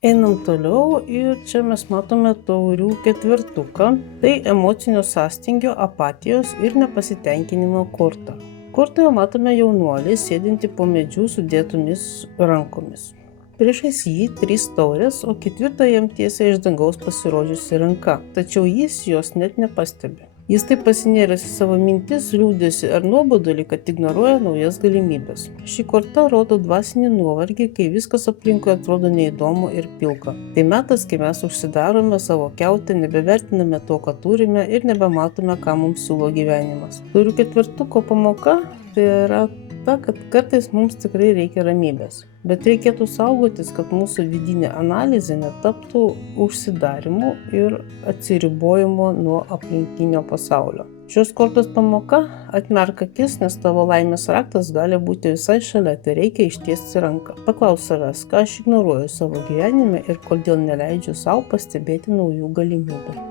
Einam toliau ir čia mes matome taurių ketvertuką. Tai emocinio sąstingio, apatijos ir nepasitenkinimo korta. Kortoje matome jaunuolį sėdinti po medžiu sudėtomis rankomis. Priešais jį 3 taurės, o 4 jam tiesiai iš dangaus pasirodžiusi ranka, tačiau jis jos net nepastebi. Jis taip pasinėręs į savo mintis, liūdėsi ar nuobodulį, kad ignoruoja naujas galimybės. Ši korta rodo dvasinį nuovargį, kai viskas aplinkui atrodo neįdomu ir pilka. Tai metas, kai mes užsidarome savo kiautę, nebevertiname to, ką turime ir nebematome, ką mums siūlo gyvenimas. Taurių ketvertuko pamoka tai yra ta, kad kartais mums tikrai reikia ramybės. Bet reikėtų saugotis, kad mūsų vidinė analizė netaptų užsidarimu ir atsiribojimo nuo aplinkinio pasaulio. Šios kortos pamoka – atmerk akis, nes tavo laimės raktas gali būti visai šalia, tai reikia ištiesti ranką. Paklaus savęs, ką aš ignoruoju savo gyvenime ir kodėl neleidžiu sau pastebėti naujų galimybių.